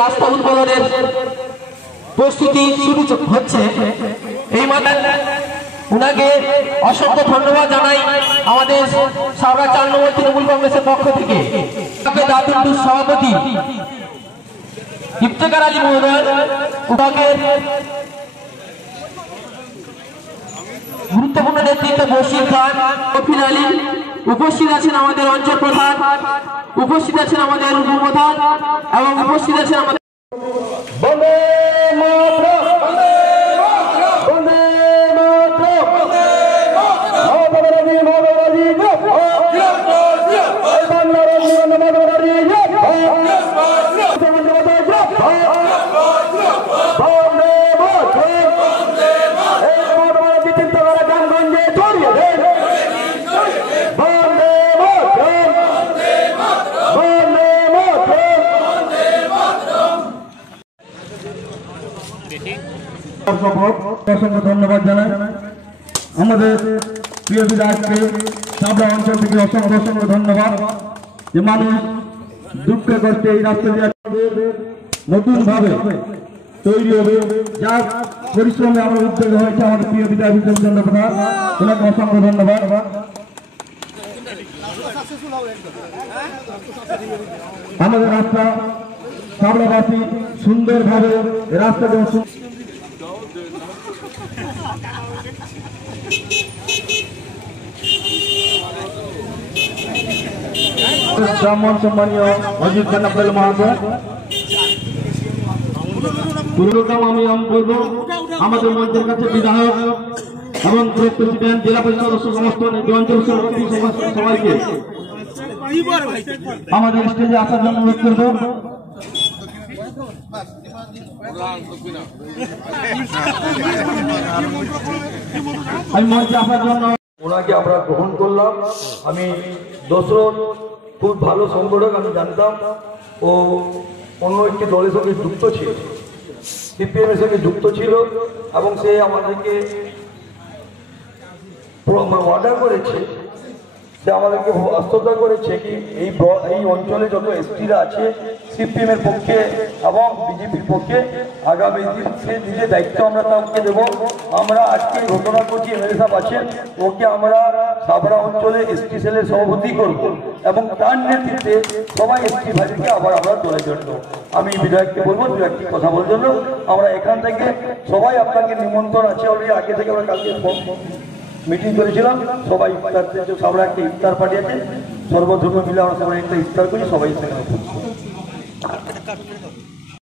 রাস্তা উদ্বোধনের প্রস্তুতি শুরু হচ্ছে। এই মাথায় উনাকে অসংখ্য ধন্যবাদ জানাই আমাদের সাবরা ৪ নম্বর তৃণমূল কংগ্রেসের পক্ষ থেকে। সভাপতি ইফতেখার আলী মহোদয়, গুরুত্বপূর্ণ নেতৃত্ব বশির খান, কফিল আলী, উপস্থিত আছেন আমাদের অঞ্চল প্রধান, উপস্থিত আছেন আমাদের উপপ্রধান এবং উপস্থিত আছেন আমাদের অসংখ্য ধন্যবাদ জানাই আমাদের প্রিয় বিধায়ককে সাবরা অঞ্চল থেকে অসংখ্য ধন্যবাদ যে মানুষ দুঃখে কষ্টে এই রাস্তা দিয়ে নতুন ভাবে তৈরি হবে, যার পরিশ্রমে আমার উদ্যোগ হয়েছে আমাদের প্রিয় বিধায়ক বিশ্বচন্দ্র প্রধান, ওনাকে অসংখ্য ধন্যবাদ। আমাদের রাস্তা সাবরাবাসী সুন্দরভাবে রাস্তাকে ব্রাহ্মণ সম্মানীয় অজিত খান আব্দুল মহাশয়, পুরোগ্রাম আমি বলবো আমাদের মঞ্চের কাছে বিধায়ক এবং প্রেসিডেন্ট, জেলা পরিষদ সদস্য, সমস্ত অঞ্চল সভাপতি সবাইকে আমাদের স্টেজে আসার জন্য অনুরোধ করবো। আমি মঞ্চে আসার জন্য ওনাকে আমরা গ্রহণ করলাম। আমি দশরথ খুব ভালো সংগঠক, আমি জানতাম ও অন্য একটি দলের সঙ্গে যুক্ত ছিল, সিপিএম এর সঙ্গে যুক্ত ছিল এবং সে আমাদেরকে অর্ডার করেছে, সে আমাদেরকে আশ্বস্ত করেছে কি এই অঞ্চলে যত এসটিরা আছে সিপিএম এর পক্ষে এবং বিজেপির পক্ষে আগামী দিন সে নিজে দায়িত্ব আমরা তাকে দেবো। আমরা আজকে ঘোষণা করছি এমএলএ সাহেব আছেন, ওকে আমরা সাবরা অঞ্চলে এসটি সেলের সভাপতি করব এবং তার নেতৃত্বে সবাই এসটি ভাইকে আবার আমরা তোলার জন্য আমি বিধায়ককে বলবো দু একটি কথা বলার জন্য। আমরা এখান থেকে সবাই আপনাকে নিমন্ত্রণ আছে, অলরেডি আগে থেকে আমরা কালকে মিটিং করেছিলাম, সবাই সাবরা একটা ইফতার পার্টি আছে, সর্বধর্ম মিলে আমরা সবাই একটা ইফতার করি, সবাই সেখানে